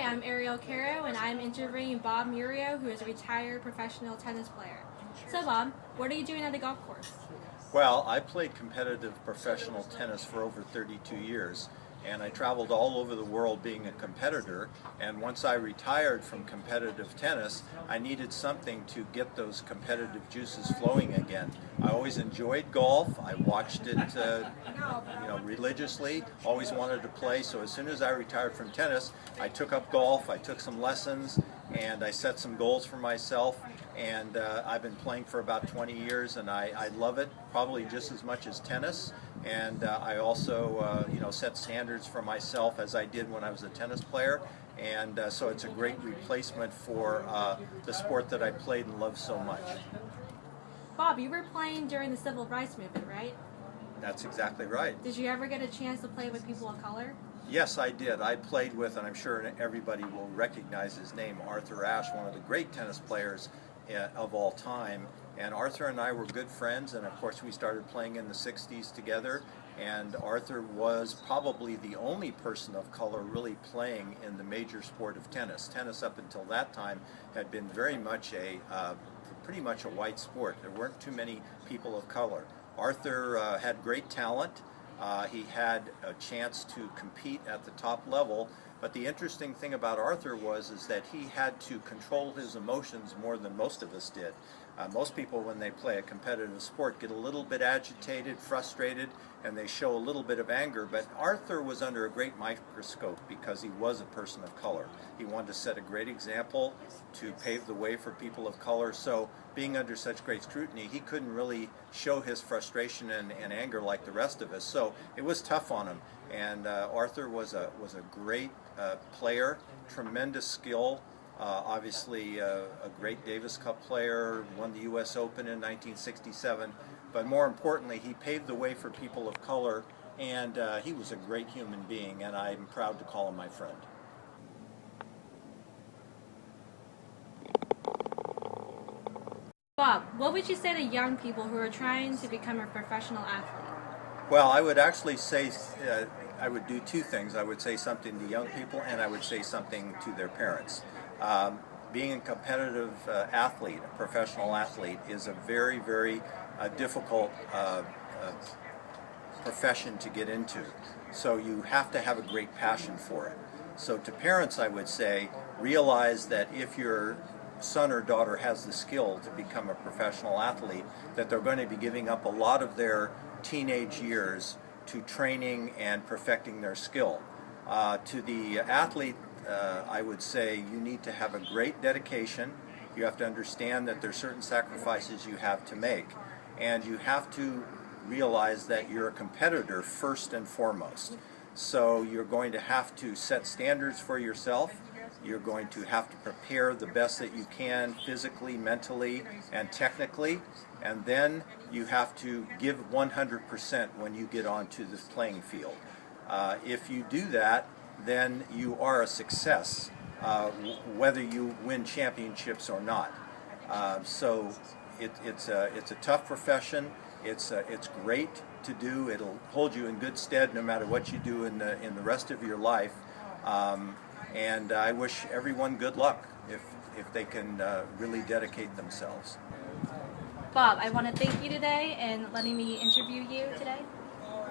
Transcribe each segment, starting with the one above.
Hi, I'm Ariel Caro, and I'm interviewing Bob Murio, who is a retired professional tennis player. So Bob, what are you doing at the golf course? Well, I played competitive professional tennis for over 32 years, and I traveled all over the world being a competitor. And once I retired from competitive tennis, I needed something to get those competitive juices flowing again. I always enjoyed golf. I watched it religiously, always wanted to play. So as soon as I retired from tennis, I took up golf, I took some lessons, and I set some goals for myself. And I've been playing for about 20 years, and I love it probably just as much as tennis. And I also set standards for myself as I did when I was a tennis player. And so it's a great replacement for the sport that I played and loved so much. Bob, you were playing during the civil rights movement, right? That's exactly right. Did you ever get a chance to play with people of color? Yes, I did. I played with, and I'm sure everybody will recognize his name, Arthur Ashe, one of the great tennis players of all time. And Arthur and I were good friends, and of course we started playing in the 60s together. And Arthur was probably the only person of color really playing in the major sport of tennis. Tennis up until that time had been very much pretty much a white sport. There weren't too many people of color. Arthur had great talent. He had a chance to compete at the top level, but the interesting thing about Arthur is that he had to control his emotions more than most of us did. Most people, when they play a competitive sport, get a little bit agitated, frustrated, and they show a little bit of anger. But Arthur was under a great microscope because he was a person of color. He wanted to set a great example to pave the way for people of color. So being under such great scrutiny, he couldn't really show his frustration and anger like the rest of us. So it was tough on him. And Arthur was a great player, tremendous skill. Obviously a great Davis Cup player, won the U.S. Open in 1967, but more importantly, he paved the way for people of color, and he was a great human being, and I'm proud to call him my friend. Bob, what would you say to young people who are trying to become a professional athlete? Well, I would actually say I would do two things. I would say something to young people, and I would say something to their parents. Being a competitive athlete, a professional athlete, is a very, very difficult profession to get into. So you have to have a great passion for it. So to parents, I would say, realize that if your son or daughter has the skill to become a professional athlete, that they're going to be giving up a lot of their teenage years to training and perfecting their skill. To the athlete, I would say you need to have a great dedication. You have to understand that there's certain sacrifices you have to make, and you have to realize that you're a competitor first and foremost. So you're going to have to set standards for yourself. You're going to have to prepare the best that you can physically, mentally, and technically, and then you have to give 100% when you get onto the playing field. If you do that, then you are a success, whether you win championships or not. So it's a tough profession. It's great to do. It'll hold you in good stead no matter what you do in the rest of your life. And I wish everyone good luck if they can really dedicate themselves. Bob, I want to thank you today and letting me interview you today.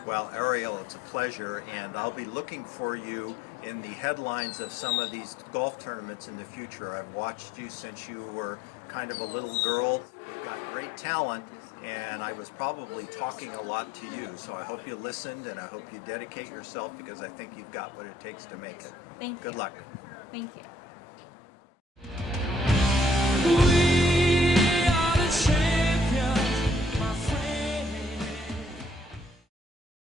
Well, Ariel, it's a pleasure, and I'll be looking for you in the headlines of some of these golf tournaments in the future. I've watched you since you were kind of a little girl. You've got great talent, and I was probably talking a lot to you. So I hope you listened, and I hope you dedicate yourself, because I think you've got what it takes to make it. Thank you. Good luck. Thank you.